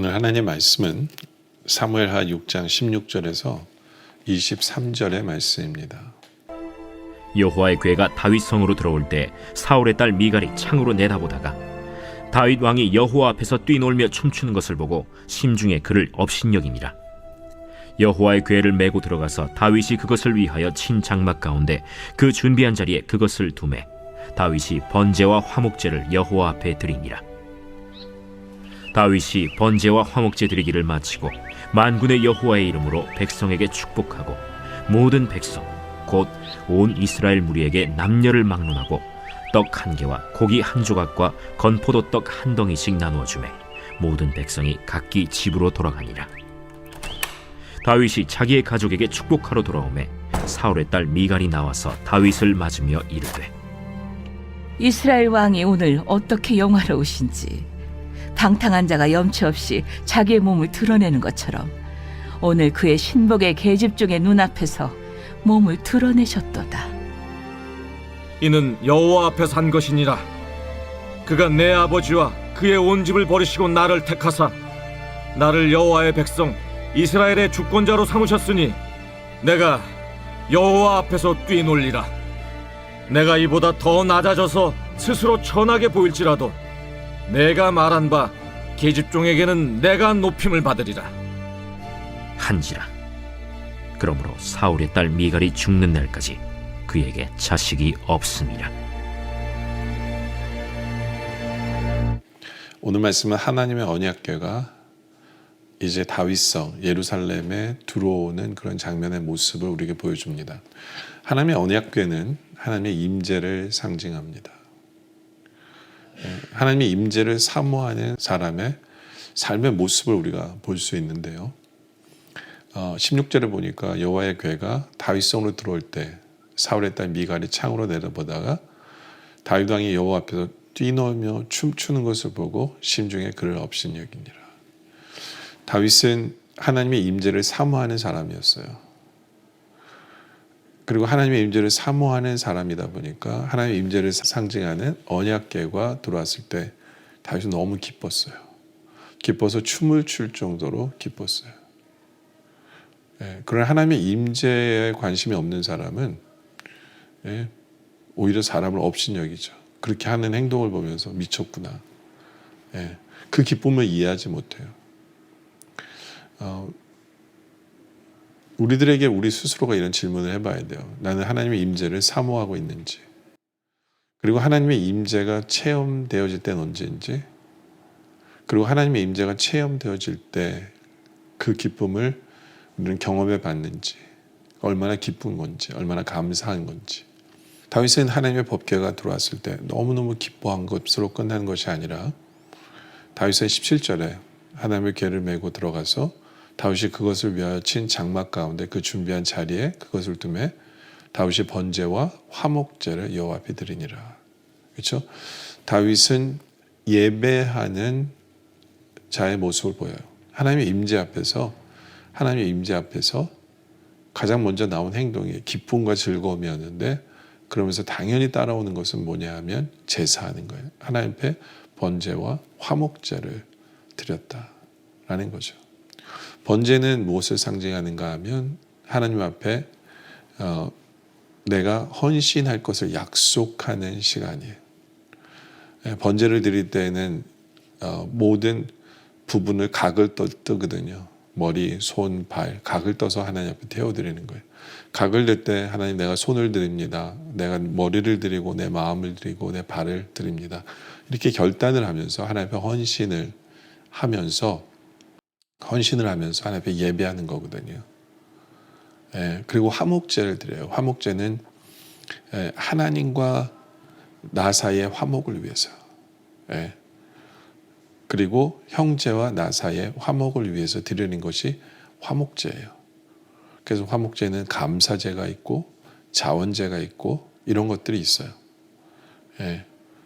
오늘 하나님 말씀은 사무엘하 6장 16절에서 23절의 말씀입니다. 여호와의 궤가 다윗 성으로 들어올 때 사울의 딸 미갈이 창으로 내다보다가 다윗 왕이 여호와 앞에서 뛰놀며 춤추는 것을 보고 심중에 그를 업신여기니라. 여호와의 궤를 메고 들어가서 다윗이 그것을 위하여 친 장막 가운데 그 준비한 자리에 그것을 두매 다윗이 번제와 화목제를 여호와 앞에 드리니라. 다윗이 번제와 화목제 드리기를 마치고 만군의 여호와의 이름으로 백성에게 축복하고 모든 백성 곧 온 이스라엘 무리에게 남녀를 막론하고 떡 한 개와 고기 한 조각과 건포도 떡 한 덩이씩 나누어 주매 모든 백성이 각기 집으로 돌아가니라. 다윗이 자기의 가족에게 축복하러 돌아오매 사울의 딸 미갈이 나와서 다윗을 맞으며 이르되, 이스라엘 왕이 오늘 어떻게 영화로우신지 방탕한 자가 염치 없이 자기의 몸을 드러내는 것처럼 오늘 그의 신복의 계집종의 눈앞에서 몸을 드러내셨도다. 이는 여호와 앞에서 한 것이니라. 그가 내 아버지와 그의 온 집을 버리시고 나를 택하사 나를 여호와의 백성 이스라엘의 주권자로 삼으셨으니 내가 여호와 앞에서 뛰놀리라. 내가 이보다 더 낮아져서 스스로 천하게 보일지라도 내가 말한 바 계집종에게는 내가 높임을 받으리라 한지라. 그러므로 사울의 딸 미갈이 죽는 날까지 그에게 자식이 없음이라. 오늘 말씀은 하나님의 언약궤가 이제 다윗성 예루살렘에 들어오는 그런 장면의 모습을 우리에게 보여줍니다. 하나님의 언약궤는 하나님의 임재를 상징합니다. 하나님의 임재를 사모하는 사람의 삶의 모습을 우리가 볼 수 있는데요. 16절에 보니까 여호와의 궤가 다윗성으로 들어올 때 사울의 딸 미갈이 창으로 내다보다가 다윗 왕이 여호와 앞에서 뛰놀며 춤추는 것을 보고 심중에 그를 업신여기니라. 다윗은 하나님의 임재를 사모하는 사람이었어요. 그리고 하나님의 임재를 사모하는 사람이다 보니까 하나님의 임재를 상징하는 언약궤가 들어왔을 때 다윗은 너무 기뻤어요. 기뻐서 춤을 출 정도로 기뻤어요. 그러나 하나님의 임재에 관심이 없는 사람은 오히려 사람을 업신여기죠. 그렇게 하는 행동을 보면서 미쳤구나. 그 기쁨을 이해하지 못해요. 우리들에게 우리 스스로가 이런 질문을 해봐야 돼요. 나는 하나님의 임재를 사모하고 있는지, 그리고 하나님의 임재가 체험되어질 때는 언제인지, 그리고 하나님의 임재가 체험되어질 때 그 기쁨을 우리는 경험해 봤는지, 얼마나 기쁜 건지, 얼마나 감사한 건지. 다윗은 하나님의 법궤가 들어왔을 때 너무너무 기뻐한 것으로 끝나는 것이 아니라 다윗은 17절에 하나님의 궤를 메고 들어가서 다윗이 그것을 위하여 친 장막 가운데 그 준비한 자리에 그것을 두매 다윗이 번제와 화목제를 여호와 앞에 드리니라. 그렇죠? 다윗은 예배하는 자의 모습을 보여요. 하나님의 임재 앞에서 가장 먼저 나온 행동이 기쁨과 즐거움이었는데, 그러면서 당연히 따라오는 것은 뭐냐 하면 제사하는 거예요. 하나님 앞에 번제와 화목제를 드렸다라는 거죠. 번제는 무엇을 상징하는가 하면 하나님 앞에 내가 헌신할 것을 약속하는 시간이에요. 번제를 드릴 때는 모든 부분을 각을 뜨거든요. 머리, 손, 발, 각을 떠서 하나님 앞에 태워드리는 거예요. 각을 들 때 하나님 내가 손을 드립니다. 내가 머리를 드리고 내 마음을 드리고 내 발을 드립니다. 이렇게 결단을 하면서 하나님 앞에 헌신을 하면서 하나님 앞에 예배하는 거거든요. 그리고 화목제를 드려요. 화목제는 하나님과 나 사이의 화목을 위해서. 그리고 형제와 나 사이의 화목을 위해서 드리는 것이 화목제예요. 그래서 화목제는 감사제가 있고 자원제가 있고 이런 것들이 있어요.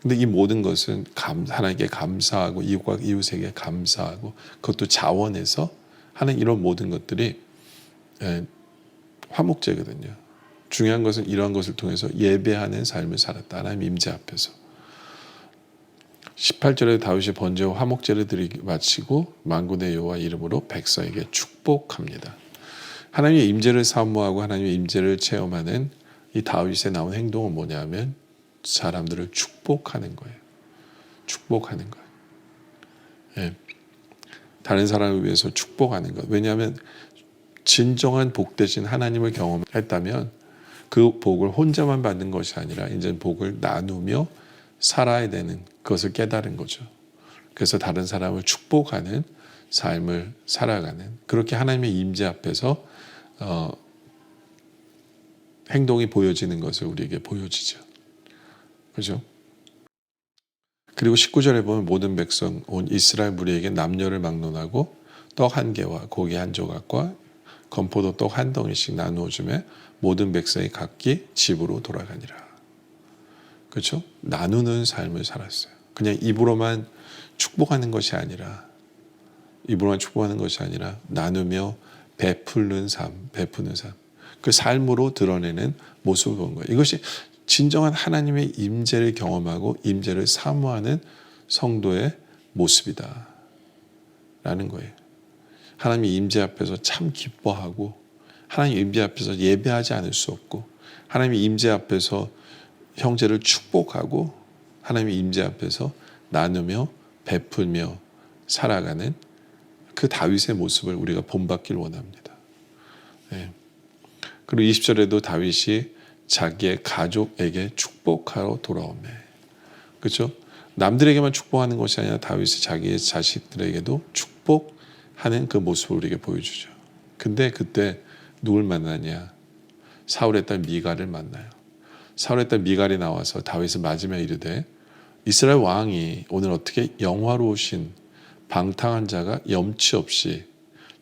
근데 이 모든 것은 하나님께 감사하고 이웃과 이웃에게 감사하고 그것도 자원해서 하는 이런 모든 것들이 화목제거든요. 중요한 것은 이러한 것을 통해서 예배하는 삶을 살았다. 하나님 임재 앞에서. 18절에 다윗이 번제와 화목제를 드리기 마치고 만군의 여호와 이름으로 백성에게 축복합니다. 하나님의 임재를 사모하고 하나님의 임재를 체험하는 이 다윗에 나온 행동은 뭐냐면 사람들을 축복하는 거예요. 축복하는 거예요. 예. 다른 사람을 위해서 축복하는 것. 왜냐하면 진정한 복되신 하나님을 경험했다면 그 복을 혼자만 받는 것이 아니라 이제 복을 나누며 살아야 되는 그것을 깨달은 거죠. 그래서 다른 사람을 축복하는 삶을 살아가는, 그렇게 하나님의 임재 앞에서 행동이 보여지는 것을 우리에게 보여지죠. 그죠? 그리고 19절에 보면 모든 백성 온 이스라엘 무리에게 남녀를 막론하고 떡 한 개와 고기 한 조각과 건포도 떡 한 덩이씩 나누어 주매 모든 백성이 각기 집으로 돌아가니라. 그렇죠? 나누는 삶을 살았어요. 그냥 입으로만 축복하는 것이 아니라 나누며 베푸는 삶. 그 삶으로 드러내는 모습을 본 거예요. 이것이 진정한 하나님의 임재를 경험하고 임재를 사모하는 성도의 모습이다 라는 거예요. 하나님의 임재 앞에서 참 기뻐하고, 하나님의 임재 앞에서 예배하지 않을 수 없고, 하나님의 임재 앞에서 형제를 축복하고, 하나님의 임재 앞에서 나누며 베풀며 살아가는 그 다윗의 모습을 우리가 본받길 원합니다. 네. 그리고 20절에도 다윗이 자기의 가족에게 축복하러 돌아오매. 그렇죠? 남들에게만 축복하는 것이 아니라 다윗이 자기의 자식들에게도 축복하는 그 모습을 우리에게 보여주죠. 근데 그때 누굴 만나냐? 사울의 딸 미갈을 만나요. 사울의 딸 미갈이 나와서 다윗을 맞으며 이르되, 이스라엘 왕이 오늘 어떻게 영화로우신 방탕한 자가 염치 없이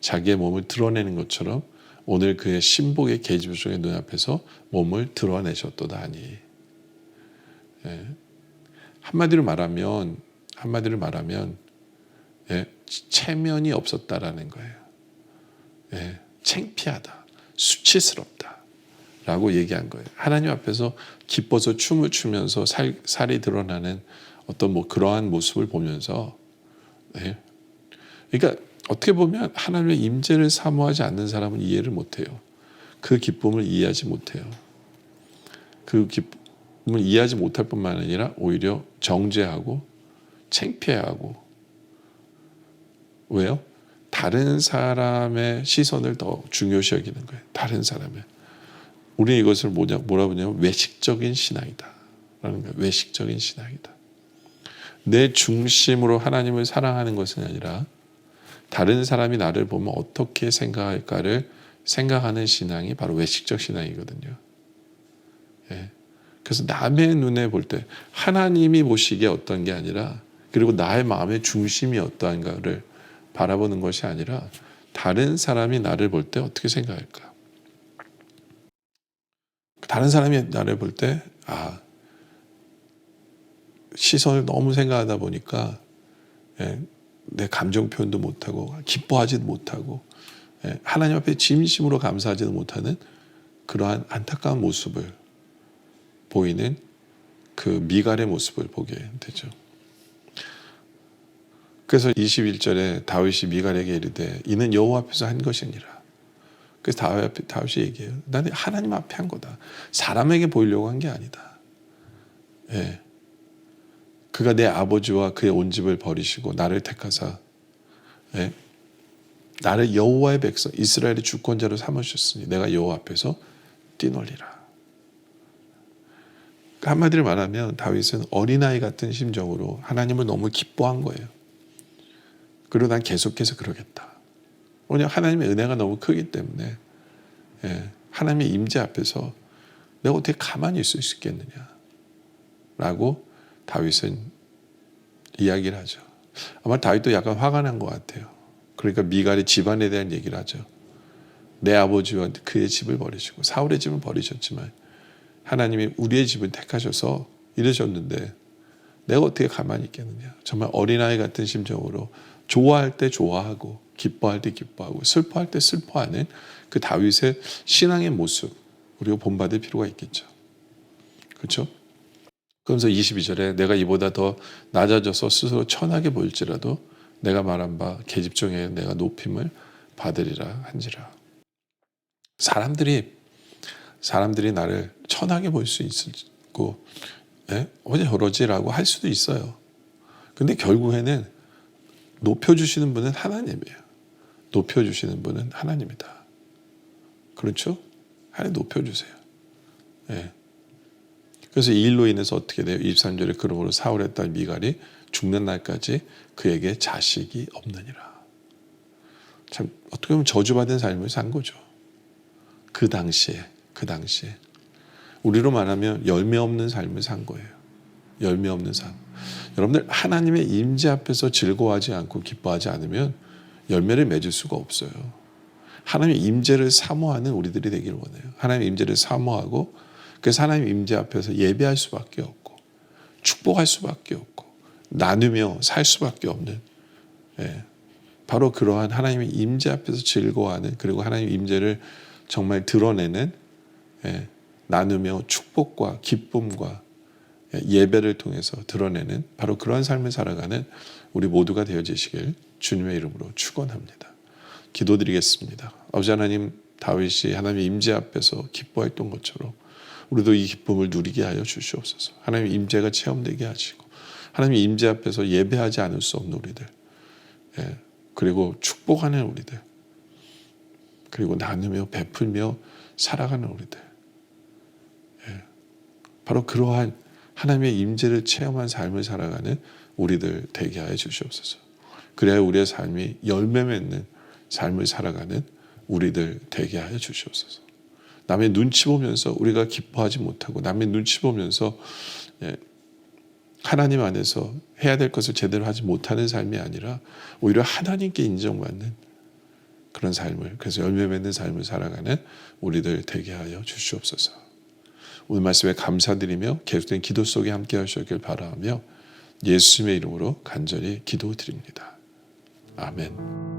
자기의 몸을 드러내는 것처럼 오늘 그의 신복의 계집종의 눈앞에서 몸을 드러내셨도다 하니. 예. 한마디로 말하면 체면이 없었다라는 거예요. 예. 창피하다, 수치스럽다 라고 얘기한 거예요. 하나님 앞에서 기뻐서 춤을 추면서 살이 드러나는 어떤 그러한 모습을 보면서, 예. 그러니까 어떻게 보면 하나님의 임재를 사모하지 않는 사람은 이해를 못해요. 그 기쁨을 이해하지 못해요. 그 기쁨을 이해하지 못할 뿐만 아니라 오히려 정죄하고 창피해하고. 왜요? 다른 사람의 시선을 더 중요시 여기는 거예요. 다른 사람의. 우리는 이것을 뭐라 부르냐면 외식적인 신앙이다 라는 거예요. 외식적인 신앙이다. 내 중심으로 하나님을 사랑하는 것은 아니라 다른 사람이 나를 보면 어떻게 생각할까를 생각하는 신앙이 바로 외식적 신앙이거든요. 예. 그래서 남의 눈에 볼 때 하나님이 보시기에 어떤 게 아니라, 그리고 나의 마음의 중심이 어떠한가를 바라보는 것이 아니라 다른 사람이 나를 볼 때 어떻게 생각할까. 다른 사람이 나를 볼 때 시선을 너무 생각하다 보니까 내 감정 표현도 못하고 기뻐하지도 못하고 하나님 앞에 진심으로 감사하지도 못하는 그러한 안타까운 모습을 보이는 그 미갈의 모습을 보게 되죠. 그래서 21절에 다윗이 미갈에게 이르되 이는 여호와 앞에서 한 것이니라. 그래서 다윗이 얘기해요. 나는 하나님 앞에 한 거다. 사람에게 보이려고 한 게 아니다. 예. 그가 내 아버지와 그의 온 집을 버리시고 나를 택하사 나를 여호와의 백성 이스라엘의 주권자로 삼으셨으니 내가 여호와 앞에서 뛰놀리라. 한마디로 말하면 다윗은 어린아이 같은 심정으로 하나님을 너무 기뻐한 거예요. 그리고 난 계속해서 그러겠다. 왜냐하면 하나님의 은혜가 너무 크기 때문에 하나님의 임재 앞에서 내가 어떻게 가만히 있을 수 있겠느냐 라고 다윗은 이야기를 하죠. 아마 다윗도 약간 화가 난 것 같아요. 그러니까 미갈의 집안에 대한 얘기를 하죠. 내 아버지와 그의 집을 버리시고 사울의 집을 버리셨지만 하나님이 우리의 집을 택하셔서 이러셨는데 내가 어떻게 가만히 있겠느냐. 정말 어린아이 같은 심정으로 좋아할 때 좋아하고 기뻐할 때 기뻐하고 슬퍼할 때 슬퍼하는 그 다윗의 신앙의 모습 우리가 본받을 필요가 있겠죠. 그렇죠? 그러면서 22절에 내가 이보다 더 낮아져서 스스로 천하게 보일지라도 내가 말한 바 계집종에 내가 높임을 받으리라 한지라. 사람들이 나를 천하게 볼 수 있고 어제 저러지라고 할 수도 있어요. 근데 결국에는 높여주시는 분은 하나님이에요. 높여주시는 분은 하나님이다. 그렇죠? 하나님 높여주세요. 그래서 이 일로 인해서 어떻게 돼요? 23절에 그러므로 사울의 딸 미갈이 죽는 날까지 그에게 자식이 없느니라. 참 어떻게 보면 저주받은 삶을 산 거죠. 그 당시에 우리로 말하면 열매 없는 삶을 산 거예요. 열매 없는 삶. 여러분들 하나님의 임재 앞에서 즐거워하지 않고 기뻐하지 않으면 열매를 맺을 수가 없어요. 하나님의 임재를 사모하는 우리들이 되기를 원해요. 하나님의 임재를 사모하고 그래서 하나님 임재 앞에서 예배할 수밖에 없고 축복할 수밖에 없고 나누며 살 수밖에 없는 바로 그러한 하나님의 임재 앞에서 즐거워하는 그리고 하나님의 임재를 정말 드러내는 나누며 축복과 기쁨과 예배를 통해서 드러내는 바로 그런 삶을 살아가는 우리 모두가 되어지시길 주님의 이름으로 축원합니다. 기도드리겠습니다. 아버지 하나님, 다윗이 하나님의 임재 앞에서 기뻐했던 것처럼 우리도 이 기쁨을 누리게 하여 주시옵소서. 하나님의 임재가 체험되게 하시고 하나님의 임재 앞에서 예배하지 않을 수 없는 우리들, 그리고 축복하는 우리들, 그리고 나누며 베풀며 살아가는 우리들, 바로 그러한 하나님의 임재를 체험한 삶을 살아가는 우리들 되게 하여 주시옵소서. 그래야 우리의 삶이 열매 맺는 삶을 살아가는 우리들 되게 하여 주시옵소서. 남의 눈치 보면서 우리가 기뻐하지 못하고 남의 눈치 보면서 하나님 안에서 해야 될 것을 제대로 하지 못하는 삶이 아니라 오히려 하나님께 인정받는 그런 삶을, 그래서 열매 맺는 삶을 살아가는 우리들 되게 하여 주시옵소서. 오늘 말씀에 감사드리며 계속된 기도 속에 함께 하시길 바라며 예수님의 이름으로 간절히 기도드립니다. 아멘.